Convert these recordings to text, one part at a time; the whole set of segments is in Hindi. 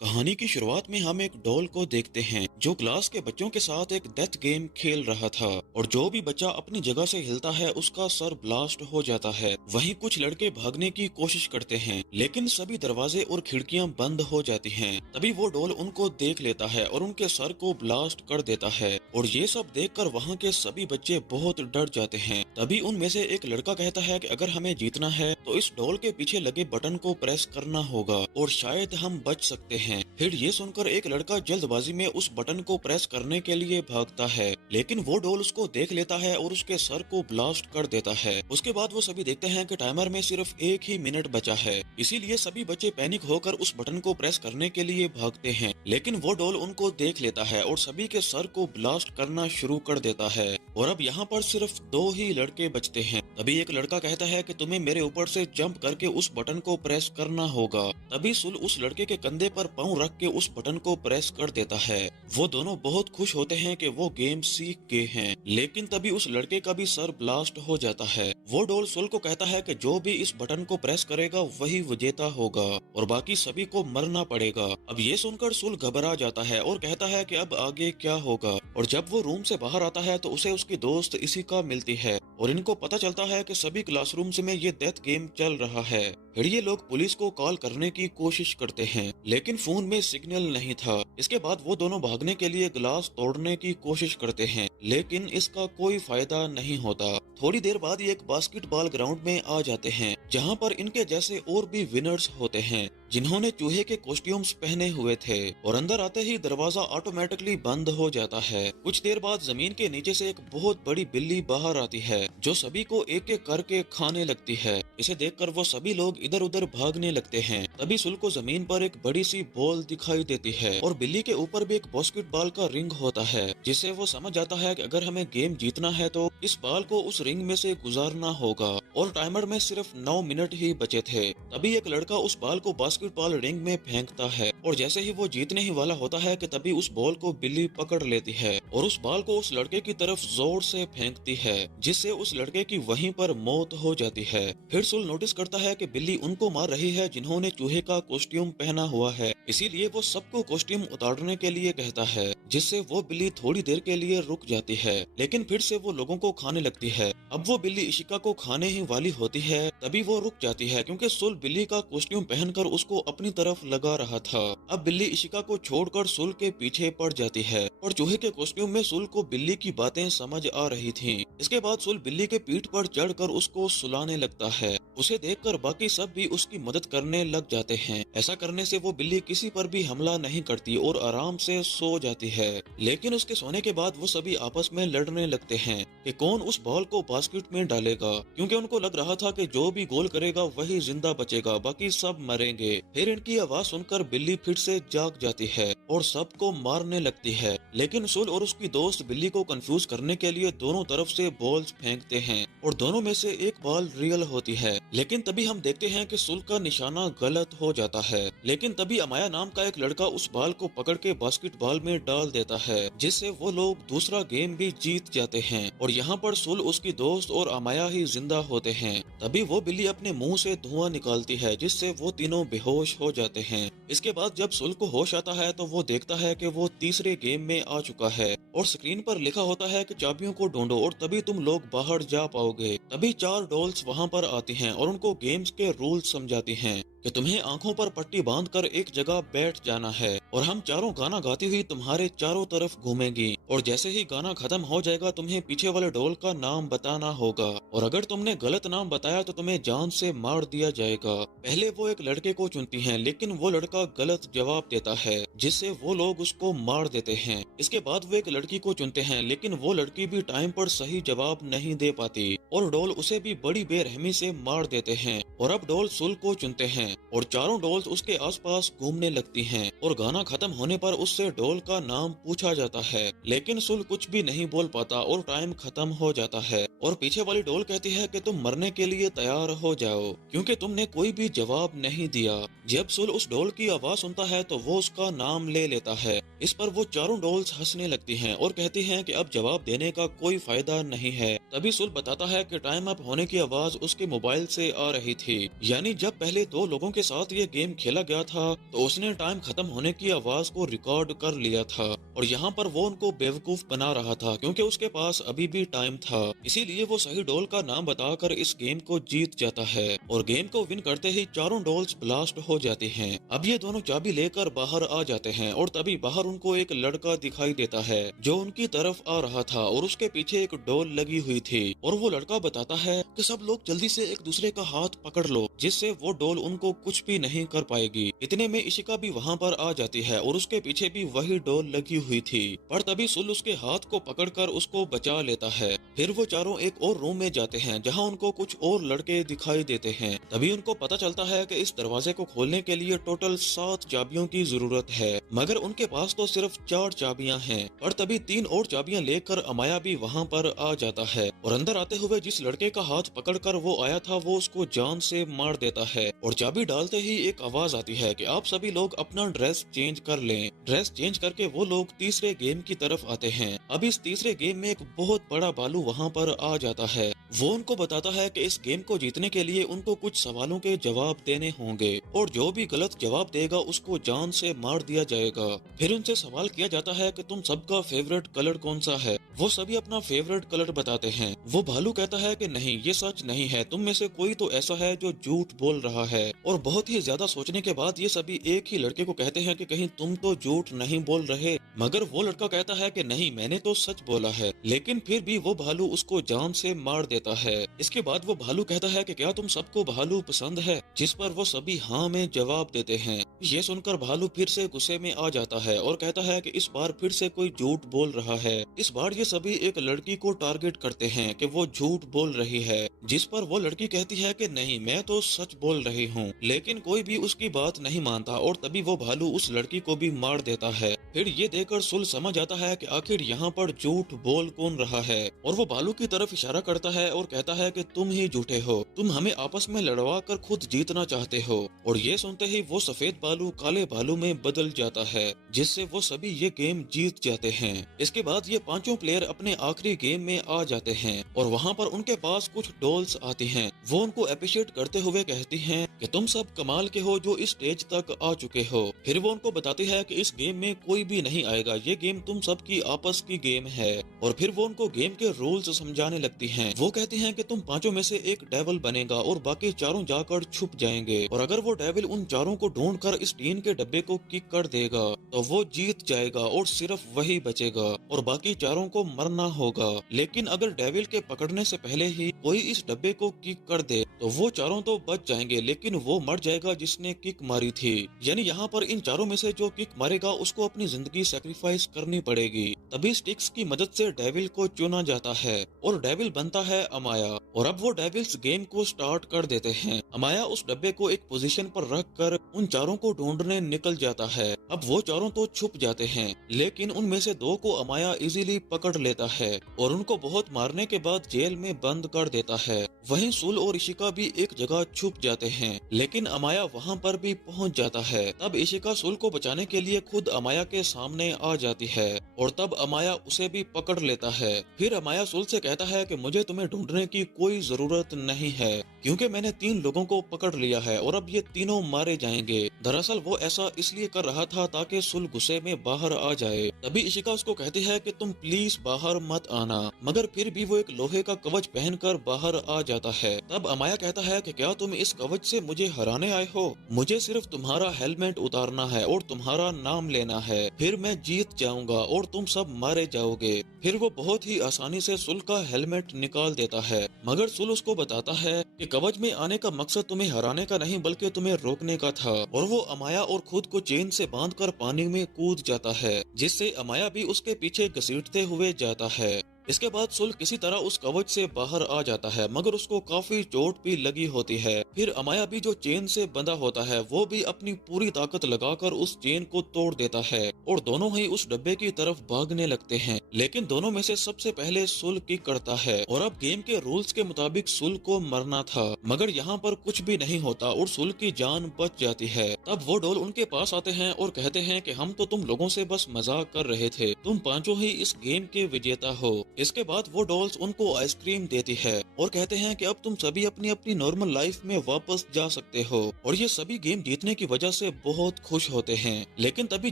कहानी की शुरुआत में हम एक डॉल को देखते हैं जो क्लास के बच्चों के साथ एक डेथ गेम खेल रहा था और जो भी बच्चा अपनी जगह से हिलता है उसका सर ब्लास्ट हो जाता है। वहीं कुछ लड़के भागने की कोशिश करते हैं लेकिन सभी दरवाजे और खिड़कियां बंद हो जाती हैं। तभी वो डॉल उनको देख लेता है और उनके सर को ब्लास्ट कर देता है और ये सब देखकर वहाँ के सभी बच्चे बहुत डर जाते हैं। तभी उनमें से एक लड़का कहता है कि अगर हमें जीतना है तो इस डॉल के पीछे लगे बटन को प्रेस करना होगा और शायद हम बच सकते हैं। फिर ये सुनकर एक लड़का जल्दबाजी में उस बटन को प्रेस करने के लिए भागता है लेकिन वो डॉल उसको देख लेता है और उसके सर को ब्लास्ट कर देता है। उसके बाद वो सभी देखते हैं कि टाइमर में सिर्फ 1 ही मिनट बचा है, इसीलिए सभी बच्चे पैनिक होकर उस बटन को प्रेस करने के लिए भागते हैं लेकिन वो डॉल उनको देख लेता है और सभी के सर को ब्लास्ट करना शुरू कर देता है। और अब यहाँ पर सिर्फ 2 ही लड़के बचते हैं। तभी एक लड़का कहता है कि तुम्हें मेरे ऊपर से जंप करके उस बटन को प्रेस करना होगा। तभी सुल उस लड़के के कंधे पर पाँव रख के उस बटन को प्रेस कर देता है। वो दोनों बहुत खुश होते हैं कि वो गेम सीख गए हैं लेकिन तभी उस लड़के का भी सर ब्लास्ट हो जाता है। वो डॉल सुल को कहता है कि जो भी इस बटन को प्रेस करेगा वही विजेता होगा और बाकी सभी को मरना पड़ेगा। अब ये सुनकर सुल घबरा जाता है और कहता है कि अब आगे क्या होगा। और जब वो रूम से बाहर आता है तो उसे उसकी दोस्त इशिका मिलती है और इनको पता चलता है कि सभी क्लासरूम्स में ये डेथ गेम चल रहा है। फिर ये लोग पुलिस को कॉल करने की कोशिश करते हैं लेकिन फोन में सिग्नल नहीं था। इसके बाद वो दोनों भागने के लिए ग्लास तोड़ने की कोशिश करते हैं लेकिन इसका कोई फायदा नहीं होता। थोड़ी देर बाद ये एक बास्केटबॉल ग्राउंड में आ जाते हैं जहाँ पर इनके जैसे और भी विनर्स होते हैं जिन्होंने चूहे के कॉस्ट्यूम्स पहने हुए थे और अंदर आते ही दरवाजा ऑटोमेटिकली बंद हो जाता है। कुछ देर बाद जमीन के नीचे से एक बहुत बड़ी बिल्ली बाहर आती है जो सभी को एक एक करके खाने लगती है। इसे देखकर वो सभी लोग इधर उधर भागने लगते हैं। तभी सुल को जमीन पर एक बड़ी सी बॉल दिखाई देती है और बिल्ली के ऊपर भी एक बास्केटबॉल का रिंग होता है जिससे वो समझ जाता है कि अगर हमें गेम जीतना है तो इस बॉल को उस रिंग में से गुजारना होगा और टाइमर में सिर्फ 9 मिनट ही बचे थे। तभी एक लड़का उस बॉल को बास्केटबॉल रिंग में फेंकता है और जैसे ही वो जीतने ही वाला होता है कि तभी उस बॉल को बिल्ली पकड़ लेती है और उस बॉल को उस लड़के की तरफ जोर से फेंकती है जिससे उस लड़के की वहीं पर मौत हो जाती है। फिर सुल नोटिस करता है कि बिल्ली उनको मार रही है जिन्होंने चूहे का कॉस्ट्यूम पहना हुआ है, इसीलिए वो सबको कॉस्ट्यूम उतारने के लिए कहता है जिससे वो बिल्ली थोड़ी देर के लिए रुक जाती है लेकिन फिर से वो लोगों को खाने लगती है। अब वो बिल्ली इशिका को खाने ही वाली होती है तभी वो रुक जाती है क्योंकि सुल बिल्ली का कॉस्ट्यूम पहनकर उसको अपनी तरफ लगा रहा था। अब बिल्ली इशिका को छोड़कर सुल के पीछे पड़ जाती है और चूहे के कॉस्ट्यूम में सुल को बिल्ली की बातें समझ आ रही थीं। इसके बाद सुल बिल्ली के पीठ पर चढ़कर उसको सुलाने लगता है। उसे देखकर बाकी सब भी उसकी मदद करने लग जाते हैं। ऐसा करने से वो बिल्ली किसी पर भी हमला नहीं करती और आराम से सो जाती है। लेकिन उसके सोने के बाद वो सभी आपस में लड़ने लगते हैं कि कौन उस बॉल को बास्केट में डालेगा, क्योंकि उनको लग रहा था कि जो भी गोल करेगा वही जिंदा बचेगा, बाकी सब मरेंगे। फिर इनकी आवाज सुनकर बिल्ली फिर से जाग जाती है और सबको मारने लगती है लेकिन सुल और उसकी दोस्त बिल्ली को कंफ्यूज करने के लिए दोनों तरफ से बॉल्स फेंकते हैं और दोनों में से एक बॉल रियल होती है। लेकिन तभी हम देखते हैं कि सुल का निशाना गलत हो जाता है लेकिन तभी अमाया नाम का एक लड़का उस बॉल को पकड़ के बास्केटबॉल में डाल देता है जिससे वो लोग दूसरा गेम भी जीत जाते हैं और यहाँ पर सुल, उसकी दोस्त और अमाया ही जिंदा होते हैं। तभी वो बिल्ली अपने मुंह से धुआं निकालती है जिससे वो तीनों बेहोश हो जाते हैं। इसके बाद जब सुल को होश आता है तो वो देखता है कि वो तीसरे गेम में आ चुका है और स्क्रीन पर लिखा होता है कि चाबियों को ढूंढो और तभी तुम लोग बाहर जा पाओगे। तभी 4 डॉल्स वहाँ पर आती हैं और उनको गेम्स के रूल्स समझाती हैं कि तुम्हें आंखों पर पट्टी बांधकर एक जगह बैठ जाना है और हम चारों गाना गाती हुई तुम्हारे चारों तरफ घूमेंगी और जैसे ही गाना खत्म हो जाएगा तुम्हें पीछे वाले डॉल का नाम बताना होगा और अगर तुमने गलत नाम बताया तो तुम्हें जान से मार दिया जाएगा। पहले वो एक लड़के को चुनती हैं लेकिन वो लड़का गलत जवाब देता है जिससे वो लोग उसको मार देते हैं। इसके बाद वो एक लड़की को चुनते हैं लेकिन वो लड़की भी टाइम पर सही जवाब नहीं दे पाती और डॉल उसे भी बड़ी बेरहमी से मार देते हैं। और अब डॉल सुल को चुनते हैं और चारों डॉल्स उसके आसपास घूमने लगती हैं और गाना खत्म होने पर उससे डॉल का नाम पूछा जाता है लेकिन सुल कुछ भी नहीं बोल पाता और टाइम खत्म हो जाता है और पीछे वाली डॉल कहती है कि तुम मरने के लिए तैयार हो जाओ क्योंकि तुमने कोई भी जवाब नहीं दिया। जब सुल उस डॉल की आवाज सुनता है तो वो उसका नाम ले लेता है। इस पर वो चारों डॉल्स हंसने लगती हैं और कहती हैं कि अब जवाब देने का कोई फायदा नहीं है तभी सुल बताता है कि टाइम अप होने की आवाज उसके मोबाइल से आ रही थी। यानी जब पहले दो लोगों के साथ ये गेम खेला गया था तो उसने टाइम खत्म होने की आवाज को रिकॉर्ड कर लिया था और यहाँ पर वो उनको बेवकूफ बना रहा था क्योंकि उसके पास अभी भी टाइम था। इसीलिए वो सही डॉल का नाम बताकर इस गेम को जीत जाता है और गेम को विन करते ही चारों डॉल्स ब्लास्ट हो जाती हैं। अब ये दोनों चाबी लेकर बाहर आ जाते हैं और तभी बाहर उनको एक लड़का दिखाई देता है जो उनकी तरफ आ रहा था और उसके पीछे एक डॉल लगी हुई थी और वो लड़का बताता है कि सब लोग जल्दी से एक दूसरे का हाथ पकड़ लो जिससे वो डॉल उनको कुछ भी नहीं कर पाएगी। इतने में इशिका भी वहाँ पर आ जाती है और उसके पीछे भी वही डॉल लगी हुई थी, पर तभी सुल उसके हाथ को पकड़कर उसको बचा लेता है। फिर वो चारों एक और रूम में जाते हैं जहाँ उनको कुछ और लड़के दिखाई देते हैं। तभी उनको पता चलता है कि इस दरवाजे को खोलने के लिए टोटल 7 चाबियों की जरूरत है, मगर उनके पास तो सिर्फ 4 चाबियां हैं। और तभी 3 और चाबियां लेकर अमाया भी वहाँ पर आ जाता है और अंदर आते हुए जिस लड़के का हाथ पकड़कर वो आया था वो उसको जान से मार देता है और चाबी डालते ही एक आवाज आती है कि आप सभी लोग अपना ड्रेस चेंज कर लें। ड्रेस चेंज करके वो लोग तीसरे गेम की तरफ आते हैं। अब इस तीसरे गेम में एक बहुत बड़ा बालू वहाँ पर आ जाता है। वो उनको बताता है कि इस गेम को जीतने के लिए उनको कुछ सवालों के जवाब देने होंगे और जो भी गलत जवाब देगा उसको जान से मार दिया जाएगा। फिर उनसे सवाल किया जाता है कि तुम सबका फेवरेट कलर कौन सा है। वो सभी अपना फेवरेट कलर बताते हैं। वो भालू कहता है कि नहीं, ये सच नहीं है, तुम में से कोई तो ऐसा है जो झूठ बोल रहा है। और बहुत ही ज्यादा सोचने के बाद ये सभी एक ही लड़के को कहते हैं कि कहीं तुम तो झूठ नहीं बोल रहे, मगर वो लड़का कहता है कि नहीं, मैंने तो सच बोला है। लेकिन फिर भी वो भालू उसको जान से मार देता है। इसके बाद वो भालू कहता है कि क्या तुम सबको भालू पसंद है, जिस पर वो सभी हाँ में जवाब देते हैं। ये सुनकर भालू फिर से गुस्से में आ जाता है और कहता है कि इस बार फिर से कोई झूठ बोल रहा है। इस बार ये सभी एक लड़की को टारगेट करते हैं कि वो झूठ बोल रही है, जिस पर वो लड़की कहती है कि नहीं, मैं तो सच बोल रही हूँ। लेकिन कोई भी उसकी बात नहीं मानता और तभी वो भालू उस लड़की को भी मार देता है। फिर ये देखकर सुल समझ आता है कि आखिर यहाँ पर झूठ बोल कौन रहा है और वो भालू की तरफ इशारा करता है और कहता है कि तुम ही झूठे हो, तुम हमें आपस में लड़वा कर खुद जीतना चाहते हो। और ये सुनते ही वो सफेद भालू काले भालू में बदल जाता है, जिससे वो सभी ये गेम जीत जाते हैं। इसके बाद ये पांचों प्लेयर अपने आखिरी गेम में आ जाते हैं और वहाँ पर उनके पास कुछ डॉल्स आती हैं। वो उनको अप्रिशिएट करते हुए कहती हैं कि तुम सब कमाल के हो जो इस स्टेज तक आ चुके हो। फिर वो उनको बताती है कि इस गेम में कोई भी नहीं आएगा, ये गेम तुम सबकी आपस की गेम है। और फिर वो उनको गेम के रूल्स समझाने लगती हैं। वो कहती हैं कि तुम पांचों में से एक डेविल बनेगा और बाकी चारों जाकर छुप जाएंगे और अगर वो डेविल उन चारों को ढूंढकर इस टीन के डब्बे को किक कर देगा तो वो जीत जाएगा और सिर्फ वही बचेगा और बाकी चारों को मरना होगा। लेकिन अगर डेविल के पकड़ने से पहले ही कोई इस डब्बे को किक कर दे तो वो चारों तो बच जाएंगे, लेकिन वो मर जाएगा जिसने किक मारी थी। यानी यहाँ पर इन चारों में से जो किक मारेगा उसको अपनी जिंदगी सैक्रिफाइस करनी पड़ेगी। तभी स्टिक्स की मदद से डेविल को चुना जाता है और डेविल बनता है अमाया। और अब वो डेविल्स गेम को स्टार्ट कर देते हैं। अमाया उस डब्बे को एक पोजीशन पर रख कर उन चारों को ढूंढने निकल जाता है। अब वो चारों तो छुप जाते हैं, लेकिन उनमें से 2 को अमाया इजीली पकड़ लेता है और उनको बहुत मारने के बाद जेल में बंद कर देता है। वहीं सुल और इशिका भी एक जगह छुप जाते हैं, लेकिन अमाया वहां पर भी पहुंच जाता है। तब इशिका सुल को बचाने के लिए खुद अमाया के सामने आ जाती है और तब अमाया उसे भी पकड़ लेता है। फिर अमाया सुल से कहता है कि मुझे तुम्हें ढूंढने की कोई जरूरत नहीं है क्योंकि मैंने 3 लोगों को पकड़ लिया है और अब ये तीनों मारे जाएंगे। दरअसल वो ऐसा इसलिए कर रहा था ताकि सुल गुस्से में बाहर आ जाए। तभी इशिका उसको कहती है कि तुम प्लीज बाहर मत आना, मगर फिर भी वो एक लोहे का कवच पहनकर बाहर आ जाता है। तब अमाया कहता है कि क्या तुम इस कवच से मुझे हराने आए हो? मुझे सिर्फ तुम्हारा हेलमेट उतारना है और तुम्हारा नाम लेना है, फिर मैं जीत जाऊंगा और तुम सब मारे जाओगे। फिर वो बहुत ही आसानी से सुल का हेलमेट निकाल देता है, मगर सुल उसको बताता है कि कवच में आने का मकसद तुम्हें हराने का नहीं बल्कि तुम्हें रोकने का था। और वो अमाया और खुद को चेन से बांधकर पानी में कूद जाता है, जिससे अमाया भी उसके पीछे घसीटते हुए जाता है। इसके बाद सुल किसी तरह उस कवच से बाहर आ जाता है, मगर उसको काफी चोट भी लगी होती है। फिर अमाया भी जो चेन से बंधा होता है वो भी अपनी पूरी ताकत लगाकर उस चेन को तोड़ देता है और दोनों ही उस डब्बे की तरफ भागने लगते हैं। लेकिन दोनों में से सबसे पहले सुल किक करता है और अब गेम के रूल्स के मुताबिक सुल को मरना था, मगर यहाँ पर कुछ भी नहीं होता और सुल की जान बच जाती है। तब वो डोल उनके पास आते हैं और कहते हैं कि हम तो तुम लोगों से बस मजाक कर रहे थे, तुम पांचों ही इस गेम के विजेता हो। इसके बाद वो डॉल्स उनको आइसक्रीम देती है और कहते हैं कि अब तुम सभी अपनी अपनी नॉर्मल लाइफ में वापस जा सकते हो, और ये सभी गेम जीतने की वजह से बहुत खुश होते हैं। लेकिन तभी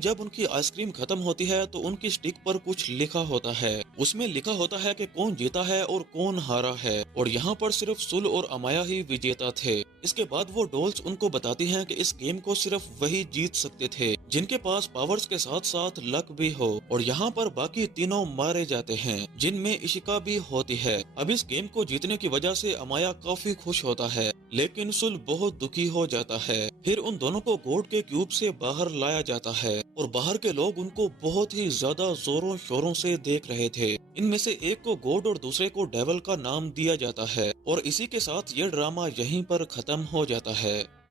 जब उनकी आइसक्रीम खत्म होती है तो उनकी स्टिक पर कुछ लिखा होता है। उसमें लिखा होता है कि कौन जीता है और कौन हारा है, और यहाँ पर सिर्फ सुल और अमाया ही विजेता थे। इसके बाद वो डॉल्स उनको बताती हैं कि इस गेम को सिर्फ वही जीत सकते थे जिनके पास पावर्स के साथ साथ लक भी हो, और यहाँ पर बाकी तीनों मारे जाते हैं जिनमें इशिका भी होती है। अब इस गेम को जीतने की वजह से अमाया काफी खुश होता है, लेकिन सुल बहुत दुखी हो जाता है। फिर उन दोनों को गोड के क्यूब से बाहर लाया जाता है और बाहर के लोग उनको बहुत ही ज्यादा जोरों शोरों से देख रहे थे। इनमें से एक को गोड और दूसरे को डेविल का नाम दिया जाता है, और इसी के साथ ये ड्रामा यहीं पर खत्म हो जाता है।